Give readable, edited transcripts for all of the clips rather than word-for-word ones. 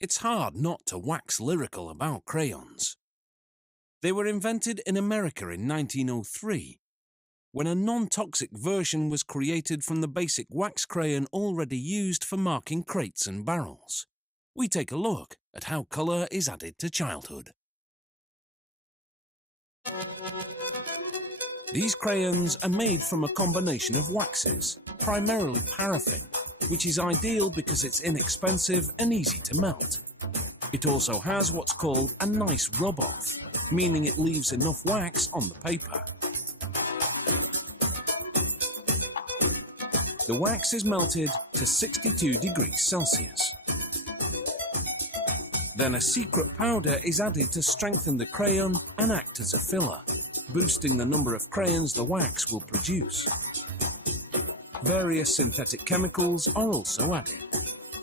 It's hard not to wax lyrical about crayons. They were invented in America in 1903, when a non-toxic version was created from the basic wax crayon already used for marking crates and barrels. We take a look at how colour is added to childhood. These crayons are made from a combination of waxes, primarily paraffin, which is ideal because it's inexpensive and easy to melt. It also has what's called a nice rub-off, meaning it leaves enough wax on the paper. The wax is melted to 62 degrees Celsius. Then a secret powder is added to strengthen the crayon and act as a filler, boosting the number of crayons the wax will produce. Various synthetic chemicals are also added.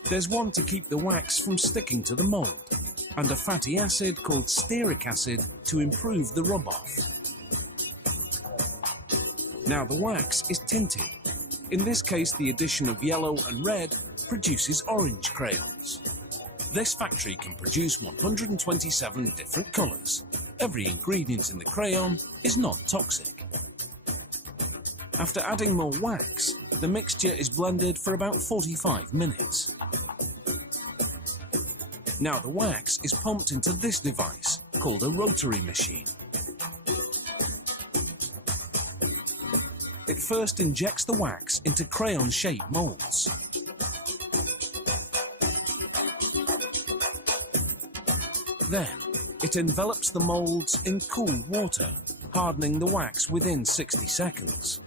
There's one to keep the wax from sticking to the mould, and a fatty acid called stearic acid to improve the rub-off. Now the wax is tinted. In this case, the addition of yellow and red produces orange crayons. This factory can produce 127 different colours. Every ingredient in the crayon is non-toxic. After adding more wax, the mixture is blended for about 45 minutes. Now the wax is pumped into this device, called a rotary machine. It first injects the wax into crayon-shaped moulds. Then, it envelops the moulds in cool water, hardening the wax within 60 seconds.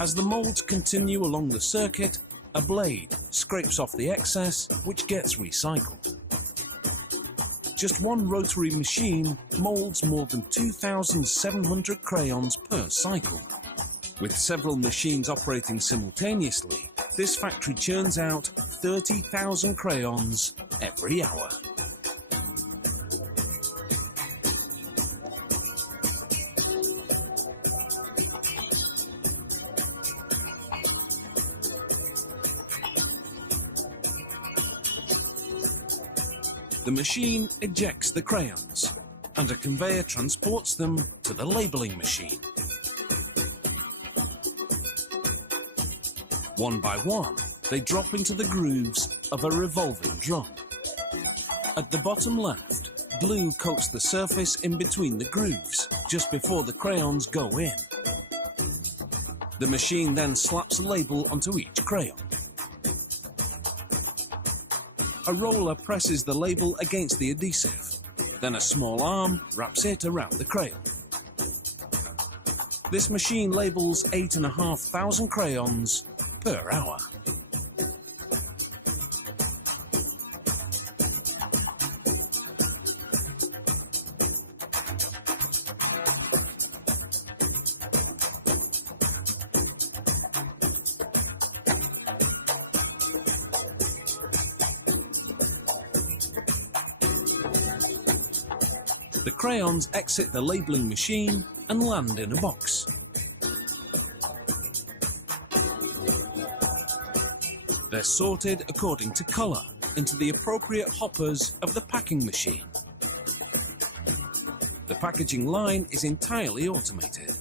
As the moulds continue along the circuit, a blade scrapes off the excess, which gets recycled. Just one rotary machine moulds more than 2,700 crayons per cycle. With several machines operating simultaneously, this factory churns out 30,000 crayons every hour. The machine ejects the crayons, and a conveyor transports them to the labelling machine. One by one, they drop into the grooves of a revolving drum. At the bottom left, glue coats the surface in between the grooves, just before the crayons go in. The machine then slaps a label onto each crayon. A roller presses the label against the adhesive. Then a small arm wraps it around the crayon. This machine labels 8,500 crayons per hour. The crayons exit the labelling machine and land in a box. They're sorted according to colour into the appropriate hoppers of the packing machine. The packaging line is entirely automated.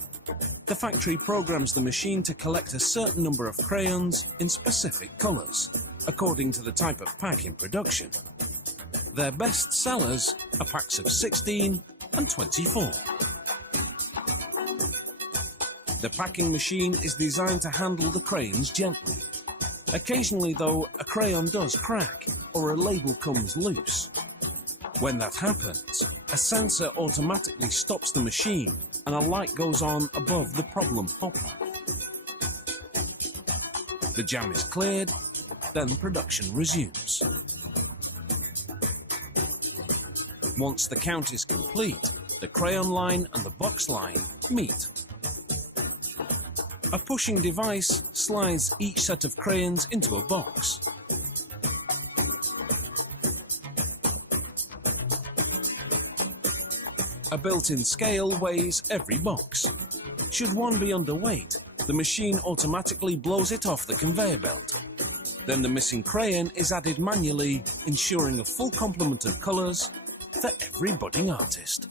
The factory programs the machine to collect a certain number of crayons in specific colours, according to the type of pack in production. Their best sellers are packs of 16 and 24. The packing machine is designed to handle the crayons gently. Occasionally, though, a crayon does crack or a label comes loose. When that happens, a sensor automatically stops the machine and a light goes on above the problem hopper. The jam is cleared, then production resumes. Once the count is complete, the crayon line and the box line meet. A pushing device slides each set of crayons into a box. A built-in scale weighs every box. Should one be underweight, the machine automatically blows it off the conveyor belt. Then the missing crayon is added manually, ensuring a full complement of colours for every budding artist.